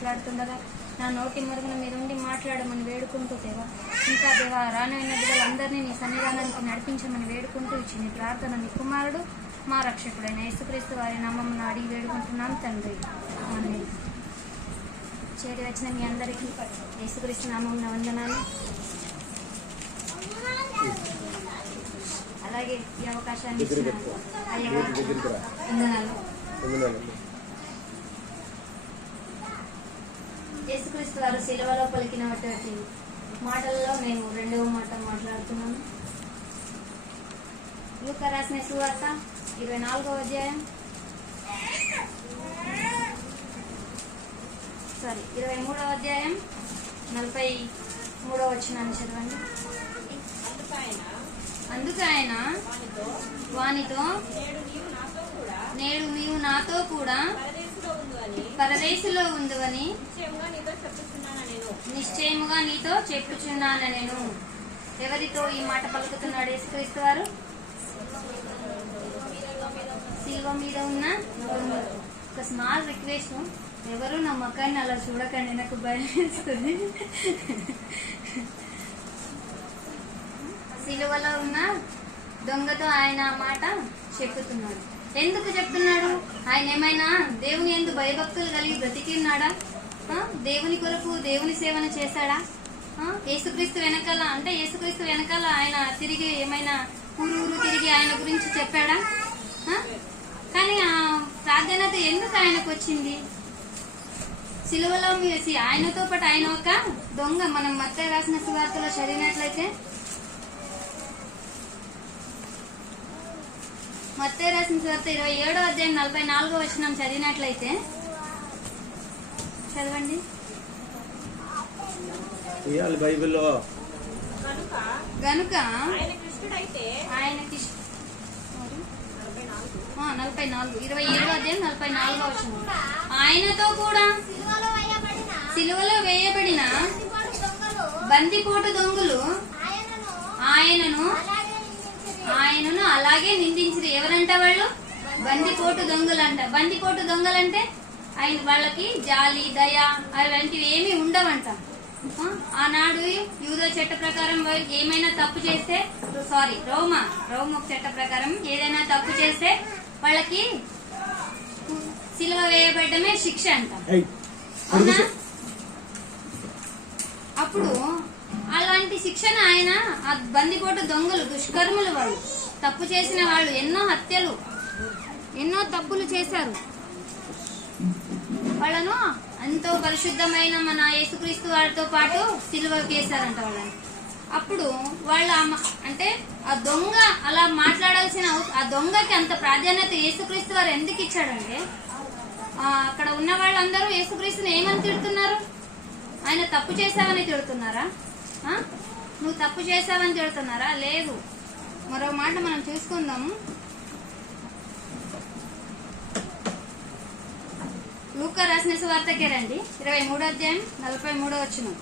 మాట్లాడుతుండగా నా నోటి మరుగున మీరుండి మాట్లాడమని వేడుకుంటూ దేవా, ఇంకా దేవా రానైన బిడ్డలందరినీ నీ సన్నిధానానికి నడిపించమని వేడుకుంటూ ఇచ్చి నీ ప్రార్థన నీ కుమారుడు మా రక్షకుడైన యేసుక్రీస్తు వారి నామమున అడిగి వేడుకుంటున్నాం తండ్రి, ఆమేన్. చేరి వచ్చిన మీ అందరికీ యేసుక్రీస్తు నామమున వందనాలు. అలాగే ఈ అవకాశాన్ని ఇచ్చిన అయ్యగారికి వందనాలు. యేసుక్రీస్తు వారు శిలువలో పలికినటువంటి మాటల్లో నేను రెండవ మాట మాట్లాడుతున్నాను. లూకా రాసిన సువార్త 24వ అధ్యాయం 23వ అధ్యాయం 43వ వచనాన్ని చదవండి. అందుకు ఆయన వానితో, నేడు నీవు నాతో కూడా పరదేశులో ఉందువని నిశ్చయముగా నీతో చెప్పుచున్నాను నేను. ఎవరితో ఈ మాట పలుకుతున్నాడు యేసుక్రీస్తు వారు? శిలువ మీద ఉన్న ఒక స్మాల్ రిక్వెస్ట్, ఎవరు నా ముఖాన్ని అలా చూడకండి, నాకు భయం వేస్తుంది. శిలువలో ఉన్న దొంగతో ఆయన ఆ మాట చెప్పుతున్నాడు. ఎందుకు చెప్తున్నాడు? ఆయన ఏమైనా దేవుని యందు భయభక్తులు కలిగి బ్రతికిన్నాడా? దేవుని కొరకు దేవుని సేవన చేశాడా? యేసుక్రీస్తు వెనకాల అంటే యేసుక్రీస్తు వెనకాల ఆయన తిరిగి ఏమైనా ఊరు తిరిగి ఆయన గురించి చెప్పాడా? కానీ ఆ ప్రాధాన్యత ఎందుకు ఆయనకు వచ్చింది? సిలువలో ఆయనతో పాటు ఆయన ఒక దొంగ. మనం మత్తయి రాసిన సువార్తలో చదివినట్లయితే, మత్తయి రాసిన సువార్త 27వ అధ్యాయం 44వ వచనం చదివినట్లయితే చదవండి. బైబిల్లో గనుక ఆయన కృష్ణుడైతే 27వ అధ్యాయం 44వ వచనం, ఆయనతో కూడా సిలువలో వేయబడిన బందిపోటు దొంగలు ఆయనను అలాగే నిందించారు. ఎవరంట వాళ్ళు? బందిపోటు దొంగలంట. బందిపోటు దొంగలంటే ఆయన వాళ్ళకి జాలి దయ అలాంటివి ఏమీ ఉండవంట. ఆనాడు యూదో చట్ట ప్రకారం ఏమైనా తప్పు చేస్తే రోమ చట్ట ప్రకారం ఏదైనా తప్పు చేస్తే వాళ్ళకి సిలువ వేయబడ్డమే శిక్ష అంట. అవునా? అప్పుడు అలాంటి శిక్షణ ఆయన ఆ బందిపోటు దొంగలు, దుష్కర్ములు, వాళ్ళు తప్పు చేసిన వాళ్ళు, ఎన్నో హత్యలు ఎన్నో తప్పులు చేశారు. వాళ్ళను ఎంతో పరిశుద్ధమైన మన యేసుక్రీస్తు వారితో పాటు సిలువకి వేశారంట వాళ్ళని. అప్పుడు వాళ్ళ అంటే ఆ దొంగ అలా మాట్లాడాల్సిన ఆ దొంగకి అంత ప్రాధాన్యత యేసుక్రీస్తు వారు ఎందుకు ఇచ్చాడంటే, అక్కడ ఉన్న వాళ్ళందరూ యేసుక్రీస్తుని ఏమని తిడుతున్నారు? ఆయన తప్పు చేశావని తిడుతున్నారా? నువ్వు తప్పు చేశావని తిడుతున్నారా? లేదు. మరో మాట మనం చూసుకుందాము. లూకా రాసిన సువార్తకే రండి, 23వ అధ్యాయం 43వ వచనం.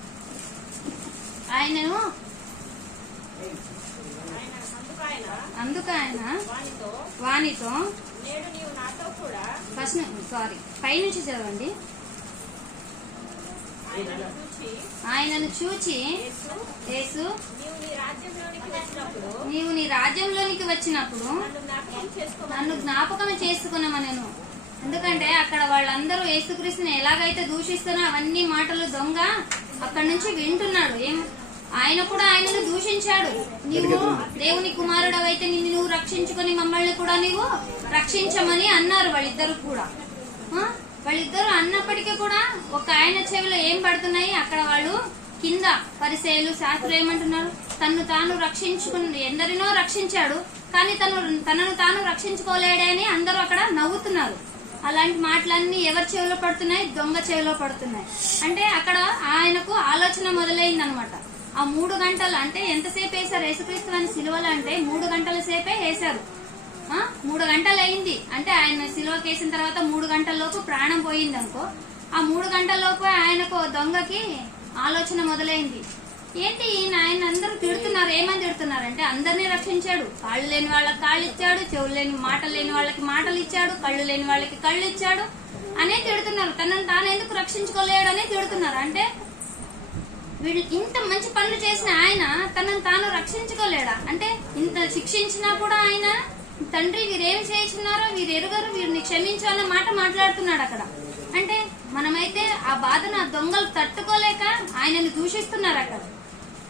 అందుకు ఆయన వానితో పైనుంచి చదవండి. ఆయనను చూచి యేసు, నీవు నీ రాజ్యంలోనికి వచ్చినప్పుడు నన్ను జ్ఞాపకం చేసుకున్నామనెను. ఎందుకంటే అక్కడ వాళ్ళందరూ యేసుక్రీస్తుని ఎలాగైతే దూషిస్తున్నా అవన్నీ మాటలు దొంగ అక్కడి నుంచి వింటున్నాడు. ఆయన కూడా ఆయనను దూషించాడు. నీవు దేవుని కుమారుడు అయితే నిన్ను నువ్వు రక్షించుకొని మమ్మల్ని కూడా నీవు రక్షించమని అన్నారు వాళ్ళిద్దరు కూడా. వాళ్ళిద్దరు అన్నప్పటికీ కూడా ఒక ఆయన చెవిలో ఏం పడుతున్నాయి? అక్కడ వాళ్ళు కింద పరిసయ్యులు శాస్త్రులు ఏమంటున్నారు? తన్ను తాను రక్షించుకుని ఎందరినో రక్షించాడు, కానీ తనను తాను రక్షించుకోలేడే అని అందరూ అక్కడ నవ్వుతున్నారు. అలాంటి మాటలన్నీ ఎవరి చెవిలో పడుతున్నాయి? దొంగ చెవిలో పడుతున్నాయి. అంటే అక్కడ ఆయనకు ఆలోచన మొదలైంది అనమాట. ఆ 3 గంటలు అంటే ఎంతసేపు వేశారు యేసుక్రీస్తు అని సిలువలు? అంటే 3 గంటల సేపే వేశారు. 3 గంటలు అయింది అంటే ఆయన సిలువకి వేసిన తర్వాత 3 గంటల లోపు ప్రాణం పోయింది అనుకో. ఆ 3 గంటల లోపు ఆయనకు దొంగకి ఆలోచన మొదలైంది. ఏంటి ఆయన అందరూ తిడుతున్నారు? ఏమని తిడుతున్నారంటే, అందరినీ రక్షించాడు, కాళ్ళు లేని వాళ్ళకి కాళ్ళు ఇచ్చాడు, చెవులు లేని మాటలు లేని వాళ్ళకి మాటలు ఇచ్చాడు, కళ్ళు లేని వాళ్ళకి కళ్ళు ఇచ్చాడు, అనే తిడుతున్నారు. తనను తాను ఎందుకు రక్షించుకోలేడు అనే తిడుతున్నారు. అంటే వీళ్ళు ఇంత మంచి పనులు చేసిన ఆయన తనను తాను రక్షించుకోలేడా? అంటే ఇంత శిక్షించినా కూడా ఆయన తండ్రి వీరేమి చేయించున్నారో వీరు ఎరుగరు, వీరిని క్షమించు అన్న మాట మాట్లాడుతున్నాడు అక్కడ. అంటే మనమైతే ఆ బాధను ఆ దొంగలు తట్టుకోలేక ఆయనను దూషిస్తున్నారు అక్కడ.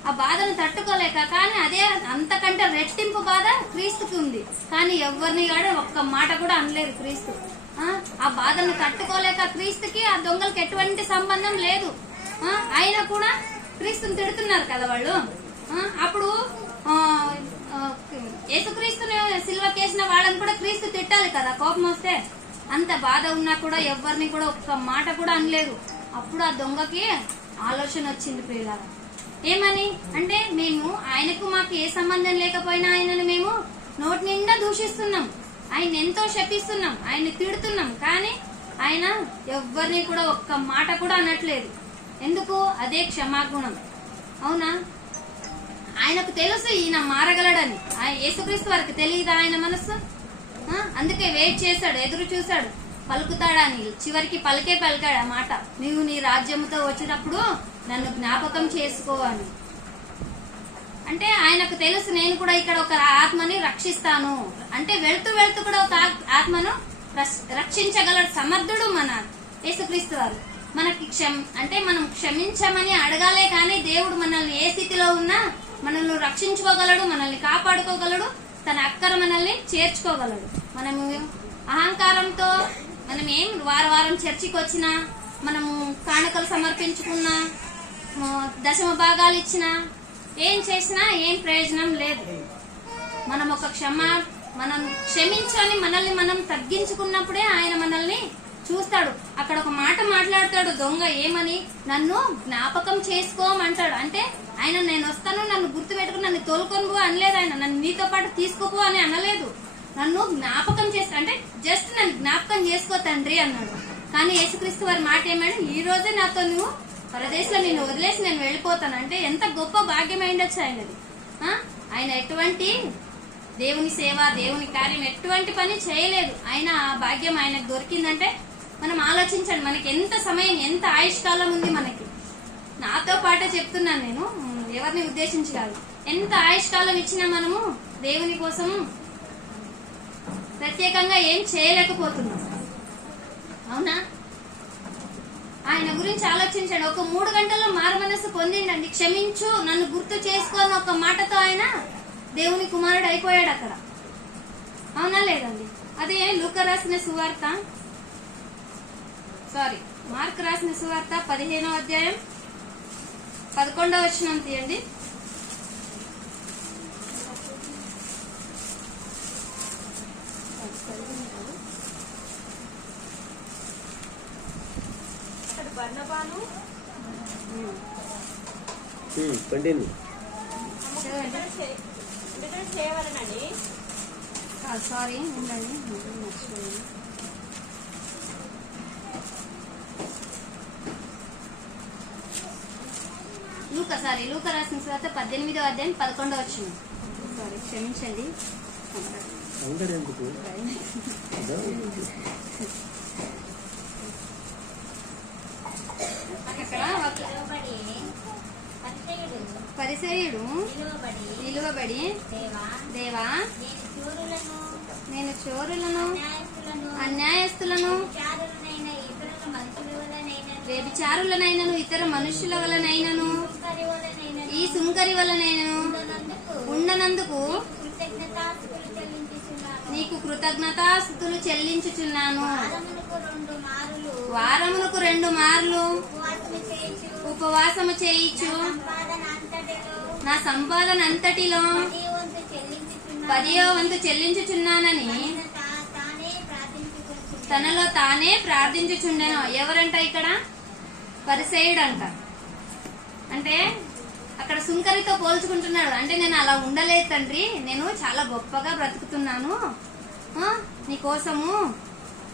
ఆ బాధను తట్టుకోలేక, కానీ అదే అంతకంటే రెట్టింపు బాధ క్రీస్తుకి ఉంది. కానీ ఎవరిని కూడా ఒక్క మాట కూడా అనలేరు క్రీస్తు. ఆ బాధను తట్టుకోలేక క్రీస్తుకి ఆ దొంగలకి ఎటువంటి సంబంధం లేదు. ఆయన కూడా క్రీస్తుని తిడుతున్నారు కదా వాళ్ళు. అప్పుడు యేసుక్రీస్తుని సిలువకేసిన వాళ్ళని కూడా క్రీస్తు తిట్టాలి కదా కోపం వస్తే. అంత బాధ ఉన్నా కూడా ఎవరిని కూడా ఒక్క మాట కూడా అనలేదు. అప్పుడు ఆ దొంగకి ఆలోచన వచ్చింది ప్రియులారా. ఏమని అంటే, మేము ఆయనకు మాకు ఏ సంబంధం లేకపోయినా ఆయనను మేము నోటి నిండా దూషిస్తున్నాం, ఆయన ఎంతో శపిస్తున్నాం, ఆయన్ని తిడుతున్నాం, కానీ ఆయన ఎవరిని కూడా ఒక్క మాట కూడా అనట్లేదు. ఎందుకు? అదే క్షమాగుణం. అవునా? ఆయనకు తెలుసు ఈయన మారగలడని. యేసుక్రీస్తు వారికి తెలియదా ఆయన మనస్సు? అందుకే వెయిట్ చేశాడు, ఎదురు చూశాడు, పలుకుతాడని. చివరికి పలికాడు ఆ మాట, నీవు నీ రాజ్యముతో వచ్చినప్పుడు నన్ను జ్ఞాపకం చేసుకో అని. అంటే ఆయనకు తెలుసు నేను కూడా ఇక్కడ ఒక ఆత్మని రక్షిస్తాను. అంటే వెళ్తూ వెళ్తూ కూడా ఒక ఆత్మను రక్షించగలడు సమర్థుడు మన యేసుక్రీస్తు వారు. మనకి అంటే మనం క్షమించమని అడగాలే, కానీ దేవుడు మనల్ని ఏ స్థితిలో ఉన్నా మనల్ని రక్షించుకోగలడు, మనల్ని కాపాడుకోగలడు, తన అక్కర మనల్ని చేర్చుకోగలడు. మనము అహంకారంతో మనం ఏం వారం చర్చికి వచ్చినా, మనము కానుకలు సమర్పించుకున్నా, దశమ భాగాలు ఇచ్చినా, ఏం చేసినా ఏం ప్రయోజనం లేదు. మనం మనం క్షమించని మనల్ని మనం తగ్గించుకున్నప్పుడే ఆయన మనల్ని చూస్తాడు. అక్కడ ఒక మాట మాట్లాడతాడు దొంగ, ఏమని? నన్ను జ్ఞాపకం చేసుకోమంటాడు. అంటే ఆయన నేను వస్తాను, నన్ను గుర్తు పెట్టుకుని నన్ను తోలుకొని పో అనలేదు. ఆయన నన్ను నీతో పాటు తీసుకోపో అని అనలేదు. నన్ను జ్ఞాపకం చేస్తా అంటే జస్ట్ నన్ను జ్ఞాపకం చేసుకో తండ్రి అన్నాడు. కానీ యేసుక్రీస్తు వారి మాట ఏమని? ఈ రోజే నాతో నువ్వు పరదేశంలో నిన్ను వదిలేసి నేను వెళ్ళిపోతాను. అంటే ఎంత గొప్ప భాగ్యం అయిండొచ్చు ఆయనది. ఆయన ఎటువంటి దేవుని సేవ, దేవుని కార్యం ఎటువంటి పని చేయలేదు. ఆయన ఆ భాగ్యం ఆయనకు దొరికిందంటే మనం ఆలోచించండి, మనకి ఎంత సమయం, ఎంత ఆయుష్కాలం ఉంది మనకి. నాతో పాటే చెప్తున్నాను నేను, ఎవరిని ఉద్దేశించి కాదు. ఎంత ఆయుష్కాలం ఇచ్చినా మనము దేవుని కోసం ప్రత్యేకంగా ఏం చేయలేకపోతున్నాం. అవునా? ఆయన గురించి ఆలోచించండి. ఒక 3 గంటల్లో మారు మనస్సు పొందిండండి. క్షమించు, నన్ను గుర్తు చేసుకోని ఒక మాటతో ఆయన దేవుని కుమారుడు అయిపోయాడు అక్కడ. అవునా లేదండి? అదే లూకా రాసిన సువార్త, మార్కు రాసిన సువార్త 15వ అధ్యాయం 11వ వచనం తీయండి. లూకా రాసిన సువార్త 18వ అధ్యాయం 11వ వచనం. క్షమించండి. పరిసయ్యుడు నిలువబడి, దేవా నేను చోరులను, అన్యాయస్తులను, వ్యభిచారులనైనను ఇతర మనుషుల వలనైనను, ఈ సుంకరి వలనైనను ఉండనందుకు నీకు కృతజ్ఞతాస్తుతులు చెల్లించుచున్నాను. వారమునకు 2 మార్లు ఉపవాసము చేయించు, నా సంపాదన అంతటిలో 10వ వంతు చెల్లించుచున్నానని తనలో తానే ప్రార్థించుచుండెను. ఎవరంట ఇక్కడ? పరిసయ్యుడు అంట. అంటే అక్కడ సుంకరితో పోల్చుకుంటున్నాడు. అంటే నేను అలా ఉండలేదు తండ్రి, నేను చాలా గొప్పగా బ్రతుకుతున్నాను నీ కోసము.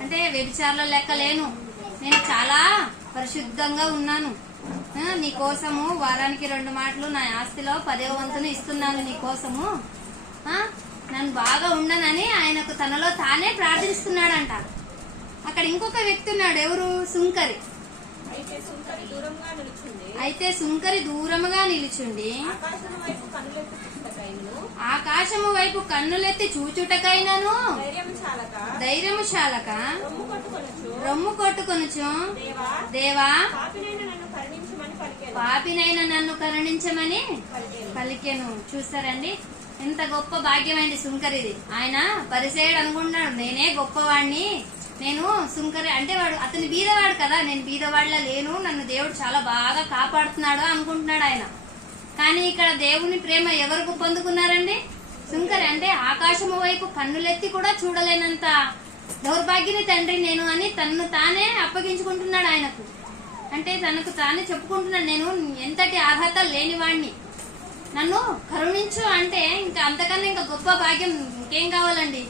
అంటే వ్యభిచారుల లెక్క లేను, నేను చాలా పరిశుద్ధంగా ఉన్నాను. నీ కోసము వారానికి 2 మాటలు నా ఆస్తిలో 10వ వంతును ఇస్తున్నాను నీ కోసము. నన్ను బాగా ఉండనని ఆయనకు తనలో తానే ప్రార్థిస్తున్నాడంట. అక్కడ ఇంకొక వ్యక్తి ఉన్నాడు, ఎవరు? సుంకరి. అయితే సుంకరి దూరముగా నిలుచుండి ఆకాశము వైపు కన్నులెత్తి చూచుటకైనను ధైర్యము చాలక రొమ్ము కొట్టుకొనుచు, దేవా పాపినైన నన్ను కరుణించమని పలికెను. చూస్తారండి, ఎంత గొప్ప భాగ్యమైంది సుంకరిది. ఆయన పరిసేయుడు అనుకుంటున్నాడు, నేనే గొప్పవాడిని, నేను సుంకరి అంటే వాడు అతని బీదవాడు కదా, నేను బీదవాడిలా లేను, నన్ను దేవుడు చాలా బాగా కాపాడుతున్నాడు అనుకుంటున్నాడు ఆయన. కానీ ఇక్కడ దేవుని ప్రేమ ఎవరికి పొందుకున్నారండి? సుంకరి. అంటే ఆకాశము వైపు కన్నులెత్తి కూడా చూడలేనంత దౌర్భాగ్యని తండ్రి నేను అని తన్ను తానే అప్పగించుకుంటున్నాడు ఆయనకు. అంటే తనకు తానే చెప్పుకుంటున్నాడు, నేను ఎంతటి అర్హత లేనివాణ్ణి, నన్ను కరుణించు అంటే ఇంకా అంతకన్నా ఇంకా గొప్ప భాగ్యం ఇంకేం కావాలండి?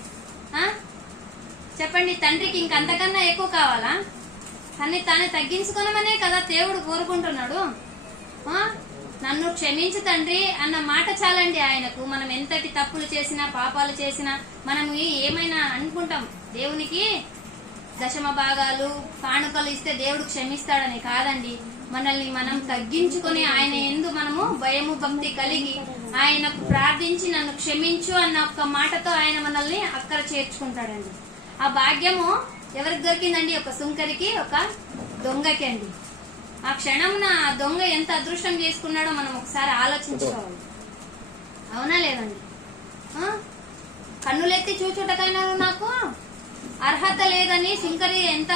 చెప్పండి, తండ్రికి ఇంకంతకన్నా ఎక్కువ కావాలా? తన్ని తానే తగ్గించుకోనమనే కదా దేవుడు కోరుకుంటున్నాడు. నన్ను క్షమించు తండ్రి అన్న మాట చాలండి ఆయనకు. మనం ఎంతటి తప్పులు చేసినా పాపాలు చేసినా మనం ఏమైనా అనుకుంటాం, దేవునికి దశమ భాగాలు కానుకలు ఇస్తే దేవుడు క్షమిస్తాడని కాదండి. మనల్ని మనం తగ్గించుకొని ఆయన యందు మనము భయము భక్తి కలిగి ఆయనకు ప్రార్థించి నన్ను క్షమించు అన్న ఒక్క మాటతో ఆయన మనల్ని అక్కర చేర్చుకుంటాడండి. ఆ భాగ్యము ఎవరికి దొరికిందండి? ఒక సుంకరికి, ఒక దొంగకి అండి. ఆ క్షణంన ఆ దొంగ ఎంత అదృష్టం చేసుకున్నాడో మనం ఒకసారి ఆలోచించుకోవాలి. అవునా లేదండి? కన్నులెత్తి చూచుటకైనా నాకు అర్హత లేదని సుంకరి ఎంత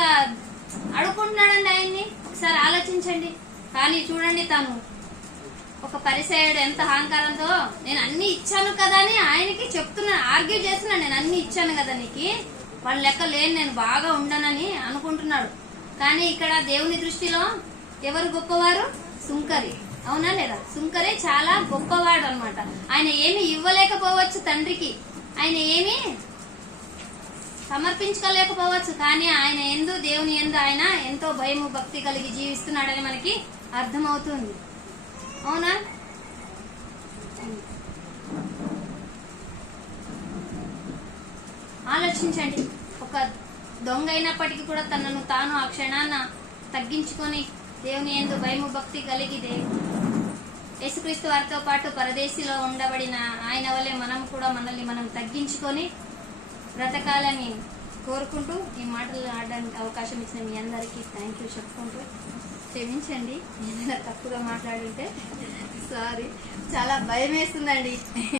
అడుగుకుంటున్నాడండి ఆయన్ని, ఒకసారి ఆలోచించండి. కానీ చూడండి, తాను ఒక పరిసయుడు ఎంత అహంకారంతో నేను అన్ని ఇచ్చాను కదా అని ఆయనకి చెప్తున్నా, ఆర్గ్యూ చేస్తున్నాడు, నేను అన్ని ఇచ్చాను కదా నీకు, వాళ్ళ లెక్క లేని నేను బాగా ఉండనని అనుకుంటున్నాడు. కానీ ఇక్కడ దేవుని దృష్టిలో ఎవరు గొప్పవారు? సుంకరి. అవునా లేదా? సుంకరే చాలా గొప్పవాడు అన్నమాట. ఆయన ఏమి ఇవ్వలేకపోవచ్చు తండ్రికి, ఆయన ఏమి సమర్పించుకోలేకపోవచ్చు, కానీ ఆయన ఎందు దేవుని ఎందు ఆయన ఎంతో భయము భక్తి కలిగి జీవిస్తున్నాడని మనకి అర్థమవుతుంది. అవునా? ఆలోచించండి, ఒక దొంగ అయినప్పటికీ కూడా తనను తాను ఆ క్షణాన్న తగ్గించుకొని దేవుని యందు భయము భక్తి కలిగి యేసుక్రీస్తు వారితో పాటు పరదేశిలో ఉండబడిన ఆయన వల్లే మనం కూడా మనల్ని మనం తగ్గించుకొని బ్రతకాలని కోరుకుంటూ ఈ మాటలు ఆడడానికి అవకాశం ఇచ్చిన మీ అందరికీ థ్యాంక్ యూ చెప్పుకుంటూ, క్షమించండి ఏదైనా తప్పుగా మాట్లాడుంటే, సారీ, చాలా భయం వేస్తుందండి.